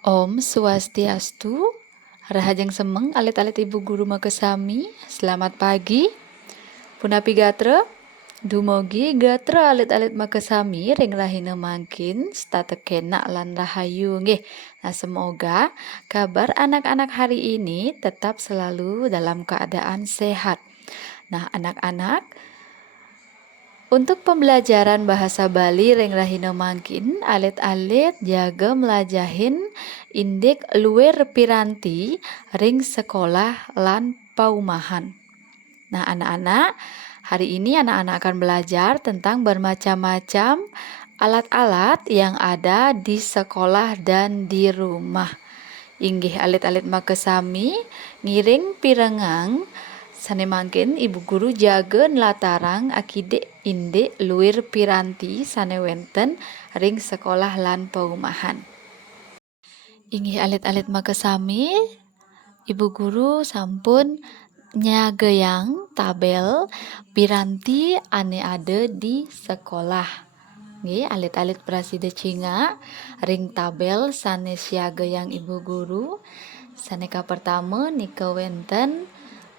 Om Swastiastu, Rahajeng Semeng, alit-alit Ibu Guru Makesami, selamat pagi. Punapi gatra, dumugi gatra alit-alit Makesami, ring rahina mangkin, statekena lan rahayu nggih. Nah, semoga kabar anak-anak hari ini tetap selalu dalam keadaan sehat. Nah, anak-anak, untuk pembelajaran bahasa Bali ring rahina mangkin, alit-alit jaga melajahin indik luwer piranti ring sekolah lan paumahan. Nah, anak-anak, hari ini anak-anak akan belajar tentang bermacam-macam alat-alat yang ada di sekolah dan di rumah. Inggih alit-alit makesami ngiring pirengang sane mangkin Ibu Guru jaga latarang akide inde luir piranti sane wenten ring sekolah lan paumahan. Inggih alit-alit makesami Ibu Guru sampun nyageyang tabel piranti ane ada di sekolah. Nggih, alit-alit prasida cinga ring tabel sane siageyang Ibu Guru. Saneka pertama nika wenten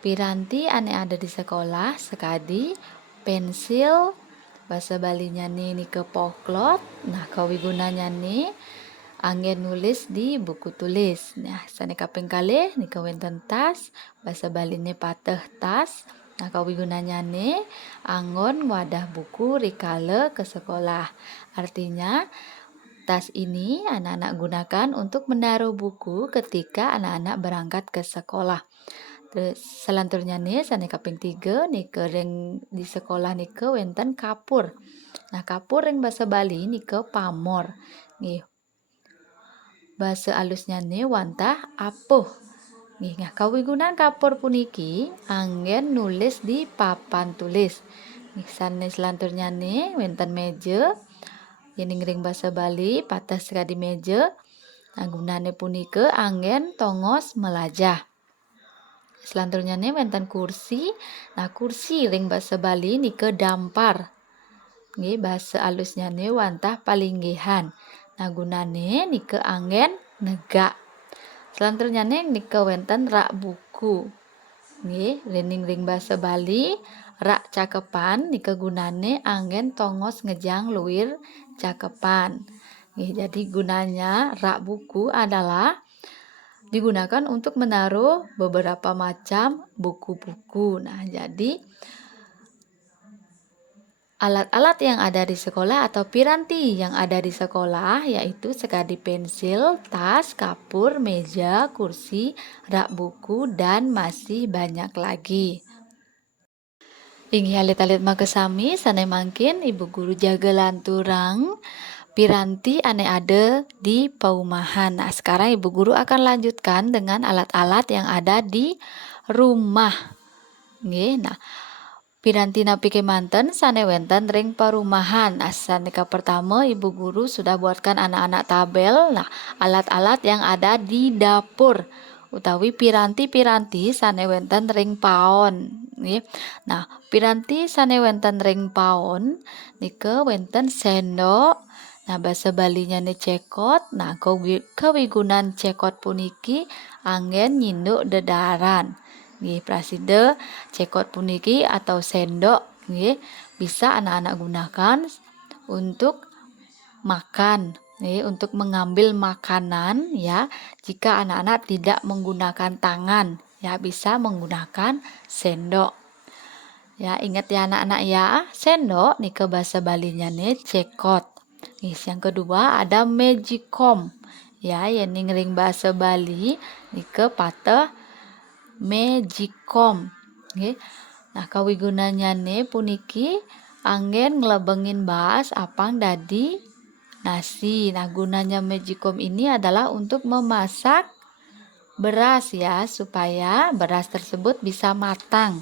piranti ane ada di sekolah sekadi pensil bahasa Balinya nika poklot. Nah, kawigunanya anggen nulis di buku tulis. Nah, saneka pengkale nika wenten tas bahasa Baline pateh tas. Nah, kawigunanya anggon wadah buku rikale ke sekolah. Artinya tas ini anak-anak gunakan untuk menaruh buku ketika anak-anak berangkat ke sekolah. Terus selanjutnya saneka ping 3 nika ring di sekolah nika wenten kapur. Nah, kapur ring bahasa Bali nika pamor. Nggih. Bahasa alusnya wantah apuh. Nggih, nah kawigunaan kapur puniki anggen nulis di papan tulis. Nggih, sanes lanturnya wenten meja. Yening ring bahasa Bali patah sekadi meja. Nah, gunane punika anggen tongos melajah. Selanturnya wenten kursi. Nah, kursi ring bahasa Bali nika dampar. Nggih, bahasa alusnya wantah palinggihan. Nah, gunane nika anggen negak. Selanjutnya nika wenten rak buku. Nggih, ring bahasa Bali rak cakepan nika gunane anggen tongos ngejang luwir cakepan. Nggih, jadi gunanya rak buku adalah digunakan untuk menaruh beberapa macam buku-buku. Nah, jadi alat-alat yang ada di sekolah atau piranti yang ada di sekolah yaitu sekadi pensil, tas, kapur, meja, kursi, rak buku, dan masih banyak lagi. Inggih alit-alit makesami sane mangkin Ibu Guru jaga lanturang piranti ane ada di paumahan. Nah, sekarang Ibu Guru akan lanjutkan dengan alat-alat yang ada di rumah. Nggih, nah piranti napi kemanten sane wenten ring perumahan. Nah, saneka pertama Ibu Guru sudah buatkan anak-anak tabel. Nah, alat-alat yang ada di dapur utawi piranti-piranti sane wenten ring paon. Nggih. Nah, piranti sane wenten ring paon nika wenten sendok. Nah, bahasa Balinya cekot. Nah, kawigunan cekot puniki anggen nyinduk dedaran. Nggih, prasida cekot puniki atau sendok nggih bisa anak-anak gunakan untuk makan, nggih, untuk mengambil makanan ya. Jika anak-anak tidak menggunakan tangan, ya bisa menggunakan sendok. Ya, ingat ya anak-anak ya, sendok nika bahasa Balinya cekot. Yang kedua ada magicom. Ya, yang ring bahasa Bali nika patah magicom. Nggih. Nah, kawigunanya puniki anggen ngelebengin baas apang dadi nasi. Nah, gunanya magicom ini adalah untuk memasak beras ya, supaya beras tersebut bisa matang.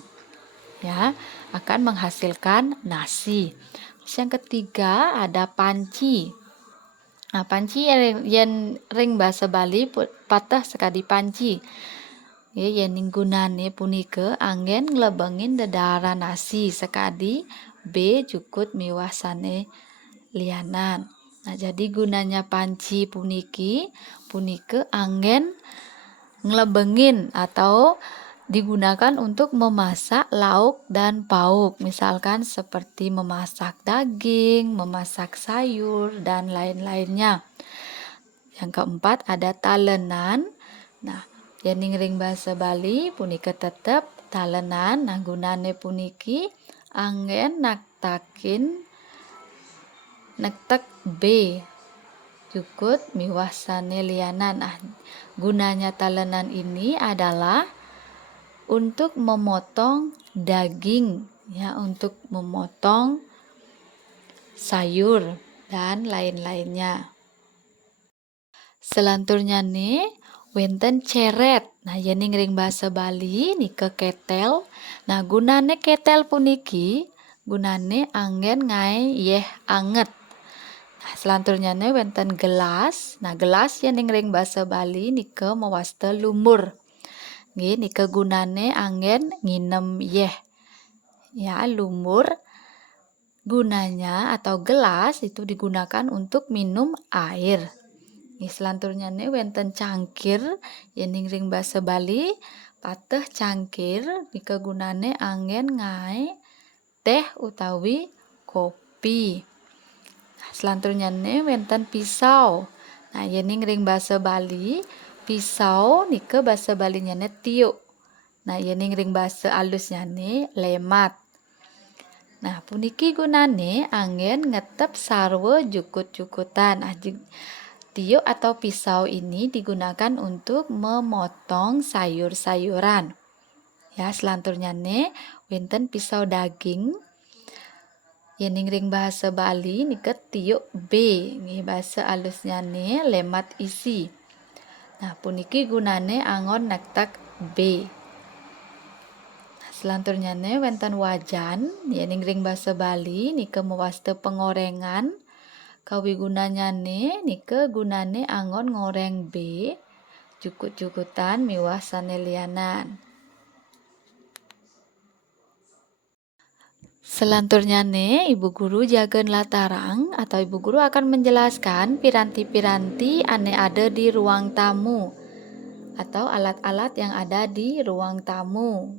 Ya, akan menghasilkan nasi. Terus yang ketiga ada panci. Nah, panci yang ring bahasa Bali patah sekadi panci. Yang gunane punika anggen nglebengin dedara nasi sekadi B jukut miwah sane lianan. Nah, jadi gunanya panci puniki angin ngelebengin atau digunakan untuk memasak lauk dan pauk, misalkan seperti memasak daging, memasak sayur, dan lain-lainnya. Yang keempat ada talenan. Nah, yening ring bahasa Bali punika tetep talenan. Nah, gunane puniki angin naktakin nektek B jukut miwah sane lianan. Nah, gunanya talenan ini adalah untuk memotong daging, ya, untuk memotong sayur dan lain-lainnya. Selanturnya nih wenten ceret. Nah, yening ring bahasa Bali nike ketel. Nah, gunane ketel puniki gunane angin ngai yeh anget. Nah, selanturnya nih wenten gelas. Nah, gelas yening ring bahasa Bali nike mewaste lumur. Nggih, nike gunane angin nginem yeh. Ya, lumur gunanya atau gelas itu digunakan untuk minum air. Selanturnya nih wenten cangkir yening ring bahasa Bali pateh cangkir nike gunane angin ngai teh utawi kopi. Nah, selanturnya nih wenten pisau. Nah, yening ring bahasa Bali pisau nike bahasa Balinya nih tiuk. Nah, yening ring bahasa alusnya nih lemat. Nah, puniki gunane angin ngetep sarwa jukut-jukutan. Nah, tiuk atau pisau ini digunakan untuk memotong sayur-sayuran. Ya, selanturnya nih wenten pisau daging. Yening ring bahasa Bali nike tiuk B. Nggih bahasa alusnya nih lemat isi. Nah, puniki gunane angon nektak B. Selanturnya nih wenten wajan. Yening ring bahasa Bali nike mewaste pengorengan. Kawigunanya nih nike gunane angon ngoreng B jukut-jukutan miwah sanelianan. Selanturnya nih ibu guru jagen latarang atau ibu guru akan menjelaskan piranti-piranti ane ada di ruang tamu atau alat-alat yang ada di ruang tamu.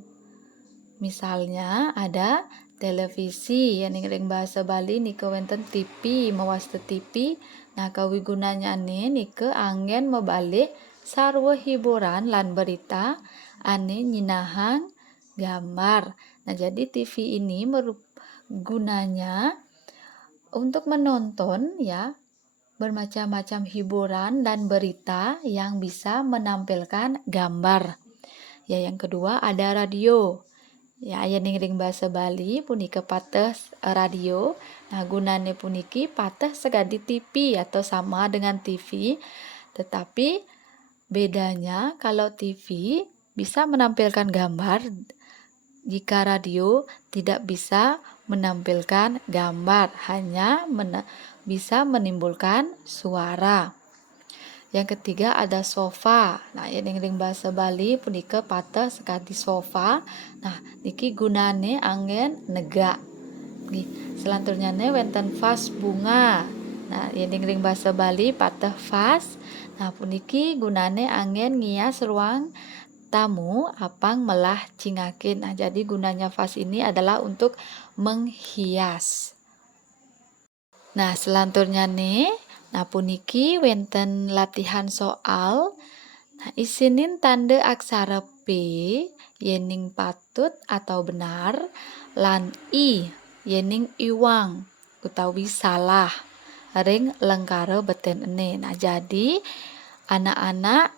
Misalnya ada televisi yening ring bahasa Bali nike wenten TV mewaste TV. Nah, kawigunanya nih nike angin mebalik sarwa hiburan lan berita ane nyinahang gambar. Nah, jadi TV ini gunanya untuk menonton, ya, bermacam-macam hiburan dan berita yang bisa menampilkan gambar. Ya, yang kedua ada radio. Ya, yening ring bahasa Bali puniki pateh radio. Nah, gunane puniki pateh segadi TV atau sama dengan TV. Tetapi bedanya kalau TV bisa menampilkan gambar, jika radio tidak bisa menampilkan gambar, hanya bisa menimbulkan suara. Yang ketiga ada sofa. Nah, yening ring bahasa Bali punika pateh sekali sofa. Nah, niki gunane angin nega. Selanturnya wenten vas bunga. Nah, yening ring bahasa Bali pateh vas. Nah, puniki gunane angin ngias ruang tamu apang melah cingakin. Nah, jadi gunanya vas ini adalah untuk menghias. Nah, selanturnya nih nah, puniki wenten latihan soal. Nah, isinin tanda aksara P yening patut atau benar lan I yening iwang utawi salah ring lengkara beten ene. Nah, jadi anak-anak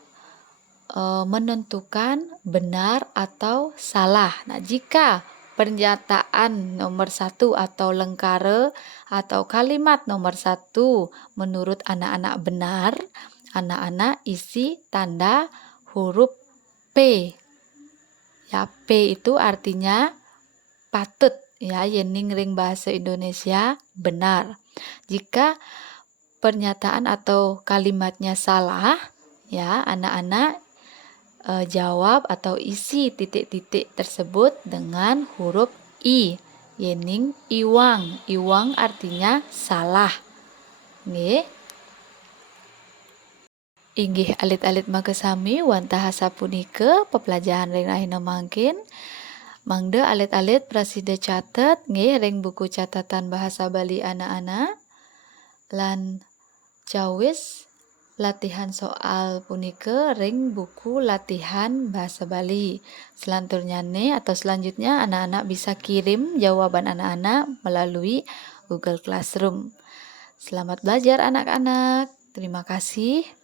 menentukan benar atau salah. Nah, jika pernyataan nomor 1 atau lengkara atau kalimat nomor 1 menurut anak-anak benar, anak-anak isi tanda huruf P. Ya, P itu artinya patut, ya, yening ring bahasa Indonesia benar. Jika pernyataan atau kalimatnya salah, ya, anak-anak jawab atau isi titik-titik tersebut dengan huruf I, yening iwang. Iwang artinya salah. Nggih. Inggih alit-alit make sami wantah sapunike pepelajaran ring ayeuna mangkin. Mangda alit-alit prasida catet nggih ring buku catatan bahasa Bali anak-anak. Lan cawis latihan soal punike ring buku latihan bahasa Bali. Selanjutnya atau selanjutnya anak-anak bisa kirim jawaban anak-anak melalui Google Classroom. Selamat belajar anak-anak. Terima kasih.